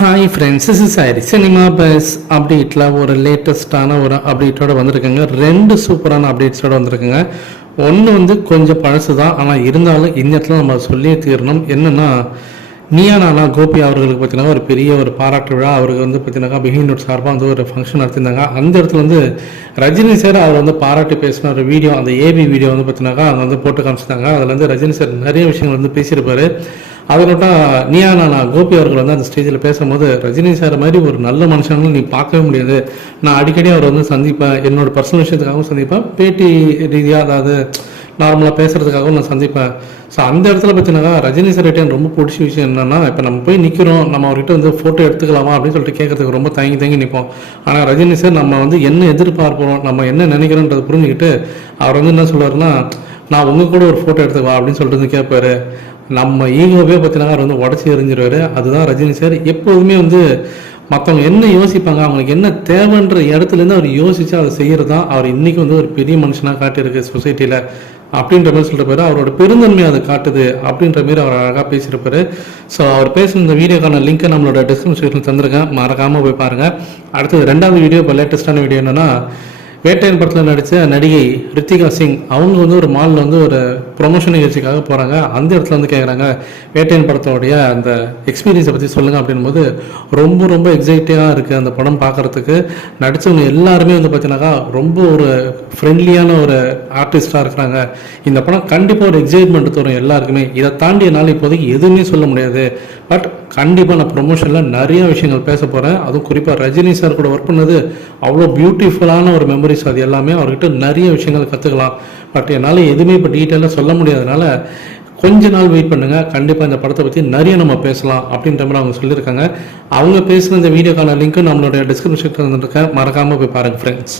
Hi friends is is sorry cinema buzz அப்டேட்டில் ஒரு லேட்டஸ்ட்டான ஒரு அப்டேட்டோட வந்திருக்குங்க. ரெண்டு சூப்பரான அப்டேட்ஸோட வந்திருக்குங்க. ஒன்று வந்து கொஞ்சம் பழசு தான் ஆனால் இருந்தாலும் இந்த இடத்துல நம்ம சொல்லியே தீரணும். என்னென்னா நீயா நானா கோபி அவர்களுக்கு பார்த்தீங்கன்னா ஒரு பெரிய ஒரு பாராட்டு விழா. அவருக்கு வந்து பார்த்தீங்கன்னா பிஹைண்ட் சார்பாக வந்து ஒரு ஃபங்க்ஷன் நடத்தியிருந்தாங்க. அந்த இடத்துல வந்து ரஜினி சார் அவர் வந்து பாராட்டி பேசின ஒரு வீடியோ அந்த ஏபி வீடியோ வந்து பார்த்தீங்கன்னாக்கா அங்கே வந்து போட்டு காமிச்சிட்டாங்க. அதில் வந்து ரஜினி சார் நிறைய விஷயங்கள் வந்து பேசியிருப்பாரு. அதனோட்டா நீயா நானா கோபி அவர்கள் வந்து அந்த ஸ்டேஜில் பேசும்போது ரஜினி சார் மாதிரி ஒரு நல்ல மனுஷனும் நீ பார்க்கவே முடியாது. நான் அடிக்கடி அவர் வந்து சந்திப்பேன். என்னோட பர்சனல் விஷயத்துக்காகவும் சந்திப்பேன். பேட்டி ரீதியாக அதாவது நார்மலாக பேசுறதுக்காகவும் நான் சந்திப்பேன். ஸோ அந்த இடத்துல பார்த்தீங்கன்னா ரஜினி சார் கிட்ட ரொம்ப பிடிச்ச விஷயம் என்னன்னா இப்போ நம்ம போய் நிற்கிறோம் நம்ம அவர்கிட்ட வந்து ஃபோட்டோ எடுத்துக்கலாமா அப்படின்னு சொல்லிட்டு கேட்கறதுக்கு ரொம்ப தயங்கி தயங்கி நிற்போம் ஆனால் ரஜினி சார் நம்ம வந்து என்ன எதிர்பார்ப்போம் நம்ம என்ன நினைக்கிறோன்றதை புரிஞ்சுக்கிட்டு அவர் வந்து என்ன சொல்லுவார்னா நான் உங்கள் கூட ஒரு ஃபோட்டோ எடுத்துக்கவா? அப்படின்னு சொல்லிட்டு வந்து கேட்பாரு. நம்ம ஈகோவே பார்த்தீங்கன்னா அவர் வந்து உடச்சி எறிஞ்சிருவாரு. அதுதான் ரஜினி சார். எப்போதுமே வந்து மற்றவங்க என்ன யோசிப்பாங்க அவங்களுக்கு என்ன தேவைன்ற இடத்துலேருந்து அவர் யோசித்து அதை செய்கிறது தான் அவர் இன்றைக்கி வந்து ஒரு பெரிய மனுஷனாக காட்டியிருக்கு சொசைட்டியில் அப்படின்ற மாதிரி சொல்லிருப்பாரு அவரோட பெருந்தன்மை அதை காட்டுது அப்படின்ற மாதிரி அவர் அழகாக பேசியிருப்பாரு. ஸோ அவர் பேசின இந்த வீடியோக்கான லிங்க்கை நம்மளோட டிஸ்கிரிப்ஷனில் தந்திருக்கேன். மறக்காமல் போய் பாருங்கள் அடுத்தது ரெண்டாவது வீடியோ இப்போ லேட்டஸ்டான வீடியோ என்னன்னா வேட்டையன் படத்தில் நடித்த நடிகை ரித்திகா சிங் அவங்க வந்து ஒரு மாலில் வந்து ஒரு ப்ரொமோஷன் நிகழ்ச்சிக்காக போகிறாங்க அந்த இடத்துல வந்து கேட்குறாங்க வேட்டையன் படத்தோடைய அந்த எக்ஸ்பீரியன்ஸை பற்றி சொல்லுங்கள் அப்படின்போது ரொம்ப ரொம்ப எக்ஸைட்டிவாக இருக்குது அந்த படம் பார்க்குறதுக்கு நடித்தவங்க எல்லாருமே வந்து பார்த்தீங்கன்னாக்கா ரொம்ப ஒரு ஃப்ரெண்ட்லியான ஒரு ஆர்டிஸ்டாக இருக்கிறாங்க. இந்த படம் கண்டிப்பாக ஒரு எக்ஸைட்மெண்ட் தரும் எல்லாருக்குமே. இதை தாண்டி என்னால் இப்போதைக்கு எதுவுமே சொல்ல முடியாது. பட் கண்டிப்பாக நான் ப்ரொமோஷனில் நிறைய விஷயங்கள் பேச போகிறேன் அதுவும் குறிப்பாக ரஜினி சார் கூட ஒர்க் பண்ணது அவ்வளோ பியூட்டிஃபுல்லான ஒரு மெமரி மெமரிஸ் அது எல்லாமே அவர்கிட்ட நிறைய விஷயங்கள் கற்றுக்கலாம் பட் என்னால் எதுவுமே இப்போ டீட்டெயிலாக சொல்ல முடியாதனால கொஞ்ச நாள் வெயிட் பண்ணுங்க. கண்டிப்பாக இந்த படத்தை பற்றி நிறைய நம்ம பேசலாம் அப்படின்ற மாதிரி அவங்க சொல்லியிருக்காங்க. அவங்க பேசின இந்த வீடியோக்கான லிங்க்கு நம்மளுடைய டிஸ்கிரிப்ஷன் இருக்க மறக்காமல் போய் பாருங்கள் ஃப்ரெண்ட்ஸ்